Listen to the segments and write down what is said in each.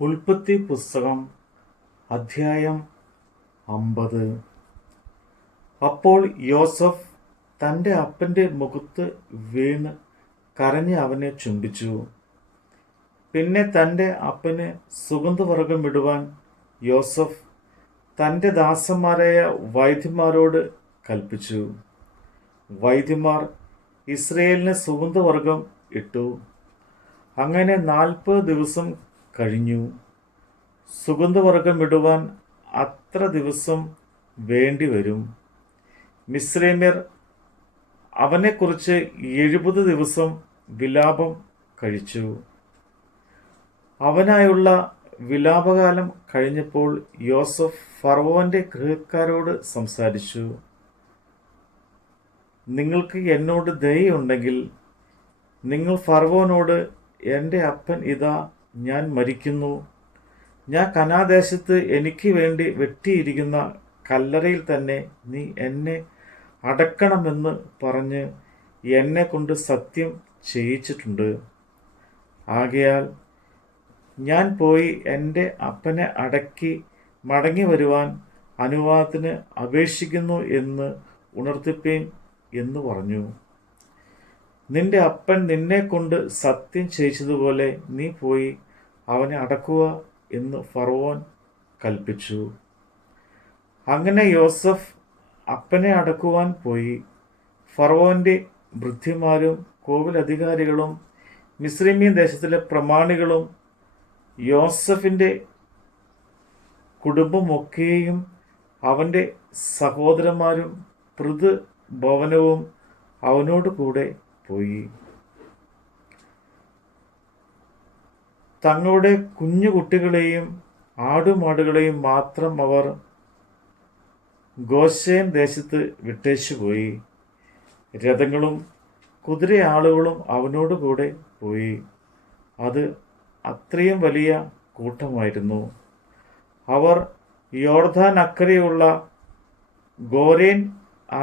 ഉൽപ്പത്തി പുസ്തകം അധ്യായം 50. അപ്പോൾ യോസഫ് തൻ്റെ അപ്പൻ്റെ മുഖത്ത് വീണ് കരഞ്ഞ് അവനെ ചുംബിച്ചു. പിന്നെ തൻ്റെ അപ്പന് സുഗന്ധവർഗം ഇടുവാൻ യോസഫ് തൻ്റെ ദാസന്മാരായ വൈദ്യന്മാരോട് കൽപ്പിച്ചു. വൈദ്യന്മാർ ഇസ്രയേലിന് സുഗന്ധവർഗം ഇട്ടു. അങ്ങനെ 40 ദിവസം കഴിഞ്ഞു. സുഗന്ധവർഗം ഇടുവാൻ അത്ര ദിവസം വേണ്ടിവരും. മിസ്രൈമ്യർ അവനെക്കുറിച്ച് 70 ദിവസം വിലാപം കഴിച്ചു. അവനായുള്ള വിലാപകാലം കഴിഞ്ഞപ്പോൾ യോസഫ് ഫറവോന്റെ ഗൃഹക്കാരോട് സംസാരിച്ചു. നിങ്ങൾക്ക് എന്നോട് ദയയുണ്ടെങ്കിൽ നിങ്ങൾ ഫറവോനോട്, എൻ്റെ അപ്പൻ ഇതാ ഞാൻ മരിക്കുന്നു, ഞാൻ കനാദേശത്ത് എനിക്ക് വേണ്ടി വെട്ടിയിരിക്കുന്ന കല്ലറയിൽ തന്നെ നീ എന്നെ അടക്കണമെന്ന് പറഞ്ഞ് എന്നെ കൊണ്ട് സത്യം ചെയ്യിച്ചിട്ടുണ്ട്. ആകയാൽ ഞാൻ പോയി എൻ്റെ അപ്പനെ അടക്കി മടങ്ങി വരുവാൻ അനുവാദത്തിന് അപേക്ഷിക്കുന്നു എന്ന് ഉണർത്തിപ്പീൻ എന്ന് പറഞ്ഞു. നിന്റെ അപ്പൻ നിന്നെ കൊണ്ട് സത്യം ചെയ്യിച്ചതുപോലെ നീ പോയി അവനെ അടക്കുക എന്ന് ഫറവോൻ കൽപ്പിച്ചു. അങ്ങനെ യോസഫ് അപ്പനെ അടക്കുവാൻ പോയി. ഫറവോന്റെ ഭൃത്യന്മാരും കോവിലധികാരികളും മിസ്രൈമ്യൻ ദേശത്തിലെ പ്രമാണികളും യോസഫിൻ്റെ കുടുംബമൊക്കെയും അവൻ്റെ സഹോദരന്മാരും ഭവനവും അവനോട് കൂടെ പോയി. തങ്ങളുടെ കുഞ്ഞു കുട്ടികളെയും ആടുമാടുകളെയും മാത്രം അവർ ഗോശേൻ ദേശത്ത് വിട്ടേച്ചുപോയി. രഥങ്ങളും കുതിരയാളുകളും അവനോട് കൂടെ പോയി. അത് അത്രയും വലിയ കൂട്ടമായിരുന്നു. അവർ യോർദാൻ അക്കരെയുള്ള ഗോരേൻ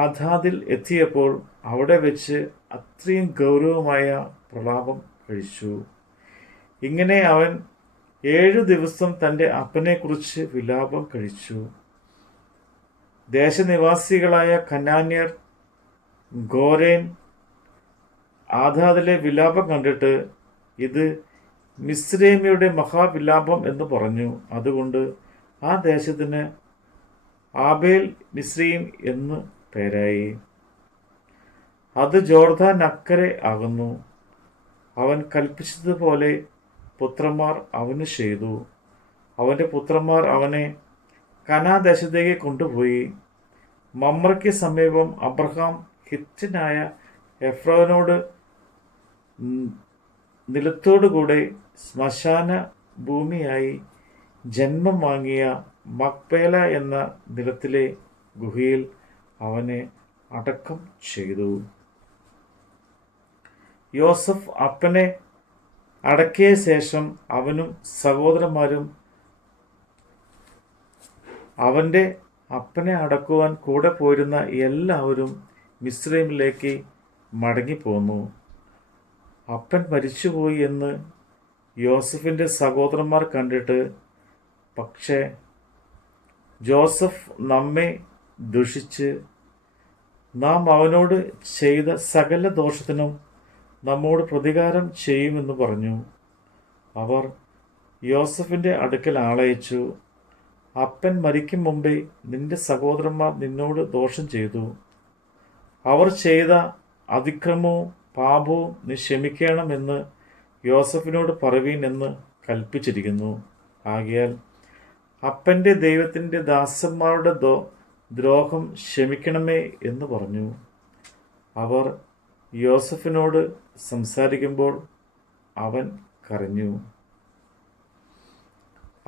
ആദാദിൽ എത്തിയപ്പോൾ അവിടെ വെച്ച് അത്രയും ഗൗരവമായ പ്രലാപം കഴിച്ചു. ഇങ്ങനെ അവൻ 7 ദിവസം തൻ്റെ അപ്പനെക്കുറിച്ച് വിലാപം കഴിച്ചു. ദേശനിവാസികളായ കനാന്യർ ഗോരേൻ ആദാദിലെ വിലാപം കണ്ടിട്ട് ഇത് മിസ്രൈമ്യരുടെ മഹാവിലാപം എന്ന് പറഞ്ഞു. അതുകൊണ്ട് ആ ദേശത്തിന് ആബേൽ മിസ്രയീം എന്ന് പേരായി. അത് ജോർദാൻ അക്കരെ ആകുന്നു. അവൻ കൽപ്പിച്ചതുപോലെ പുത്രന്മാർ അവന് ചെയ്തു. അവൻ്റെ പുത്രന്മാർ അവനെ കനാദേശത്തേക്ക് കൊണ്ടുപോയി. മമ്രയ്ക്ക് സമീപം അബ്രഹാം ഹിത്യനായ എഫ്രോനോട് നിലത്തോടുകൂടെ ശ്മശാന ഭൂമിയായി ജന്മം വാങ്ങിയ മക്പേല എന്ന നിലത്തിലെ ഗുഹയിൽ അവനെ അടക്കം ചെയ്തു. യോസഫ് അപ്പനെ അടക്കിയ ശേഷം അവനും സഹോദരന്മാരും അവൻ്റെ അപ്പനെ അടക്കുവാൻ കൂടെ പോയിരുന്ന എല്ലാവരും മിസ്രൈമിലേക്ക് മടങ്ങിപ്പോന്നു. അപ്പൻ മരിച്ചുപോയി എന്ന് യോസഫിൻ്റെ സഹോദരന്മാർ കണ്ടിട്ട്, പക്ഷേ ജോസഫ് നമ്മെ ദുഷിച്ച് നാം അവനോട് ചെയ്ത സകല ദോഷത്തിനും നമ്മോട് പ്രതികാരം ചെയ്യുമെന്ന് പറഞ്ഞു. അവർ യോസഫിൻ്റെ അടുക്കൽ ആളയച്ചു. അപ്പൻ മരിക്കും മുമ്പേ നിന്റെ സഹോദരന്മാർ നിന്നോട് ദോഷം ചെയ്തു. അവർ ചെയ്ത അതിക്രമവും പാപവും നീ ക്ഷമിക്കണമെന്ന് യോസഫിനോട് പറവീൻ എന്ന് കൽപ്പിച്ചിരിക്കുന്നു. ആകയാൽ അപ്പൻ്റെ ദൈവത്തിൻ്റെ ദാസന്മാരുടെ ദ്രോഹം ക്ഷമിക്കണമേ എന്ന് പറഞ്ഞു. അവർ യോസഫിനോട് സംസാരിക്കുമ്പോൾ അവൻ കരഞ്ഞു.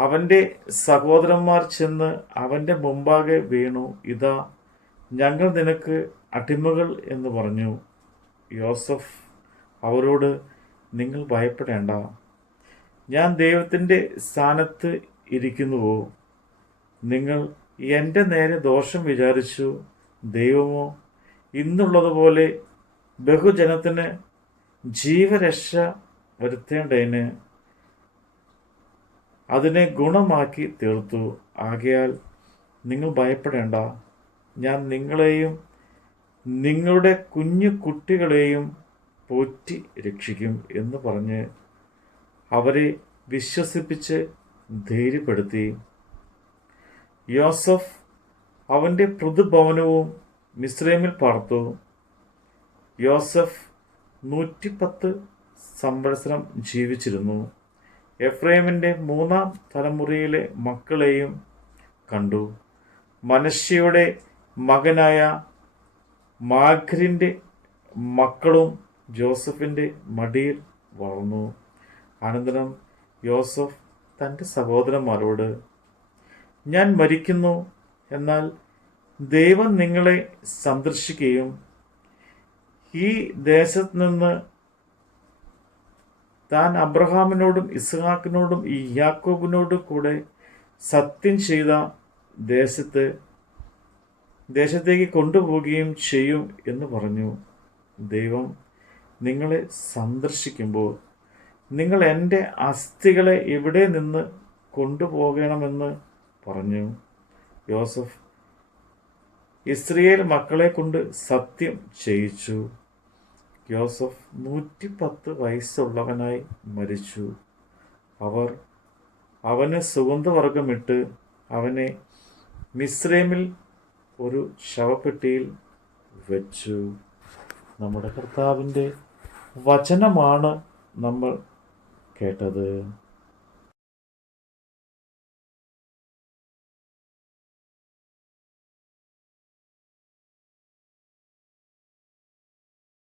അവൻ്റെ സഹോദരന്മാർ ചെന്ന് അവൻ്റെ മുമ്പാകെ വീണു. ഇതാ, ഞങ്ങൾ നിനക്ക് അടിമകൾ എന്ന് പറഞ്ഞു. യോസഫ് അവരോട്, നിങ്ങൾ ഭയപ്പെടേണ്ട. ഞാൻ ദൈവത്തിൻ്റെ സ്ഥാനത്ത് ഇരിക്കുന്നുവോ? നിങ്ങൾ എൻ്റെ നേരെ ദോഷം വിചാരിച്ചു. ദൈവമോ ഇന്നുള്ളതുപോലെ ബഹുജനത്തിന് ജീവരക്ഷ വരുത്തേണ്ടതിന് അതിനെ ഗുണമാക്കി തീർത്തു. ആകയാൽ നിങ്ങൾ ഭയപ്പെടേണ്ട, ഞാൻ നിങ്ങളെയും നിങ്ങളുടെ കുഞ്ഞു കുട്ടികളെയും പോറ്റി രക്ഷിക്കും എന്ന് പറഞ്ഞ് അവരെ വിശ്വസിപ്പിച്ച് ധൈര്യപ്പെടുത്തി. യോസഫ് അവൻ്റെ പൃഥുഭവനവും മിസ്രൈമിൽ പാർത്തു. യോസഫ് 110 സംവത്സരം ജീവിച്ചിരുന്നു. എഫ്രൈമിൻ്റെ 3-ാം തലമുറയിലെ മക്കളെയും കണ്ടു. മനശ്ശെയുടെ മകനായ മാഖരിൻ്റെ മക്കളും ജോസഫിൻ്റെ മടിയിൽ വളർന്നു. അനന്തരം യോസഫ് തൻ്റെ സഹോദരന്മാരോട്, ഞാൻ മരിക്കുന്നു, എന്നാൽ ദൈവം നിങ്ങളെ സന്ദർശിക്കുകയും ഈ ദേശത്ത് നിന്ന് താൻ അബ്രഹാമിനോടും ഇസ്ഹാക്കിനോടും യാക്കോബിനോടും കൂടെ സത്യം ചെയ്ത ദേശത്തേക്ക് കൊണ്ടുപോവുകയും ചെയ്യും എന്ന് പറഞ്ഞു. ദൈവം നിങ്ങളെ സന്ദർശിക്കുമ്പോൾ നിങ്ങൾ എൻ്റെ അസ്ഥികളെ ഇവിടെ നിന്ന് കൊണ്ടുപോകണമെന്ന് പറഞ്ഞു. യോസഫ് ഇസ്രായേൽ മക്കളെ കൊണ്ട് സത്യം ചെയ്യിച്ചു. യോസഫ് 110 വയസ്സുള്ളവനായി മരിച്ചു. അവർ അവന് സുഗന്ധവർഗമിട്ട് അവനെ മിസ്രൈമിൽ ഒരു ശവപ്പെട്ടിയിൽ വെച്ചു. നമ്മുടെ കർത്താവിൻ്റെ വചനമാണ് നമ്മൾ കേട്ടത്.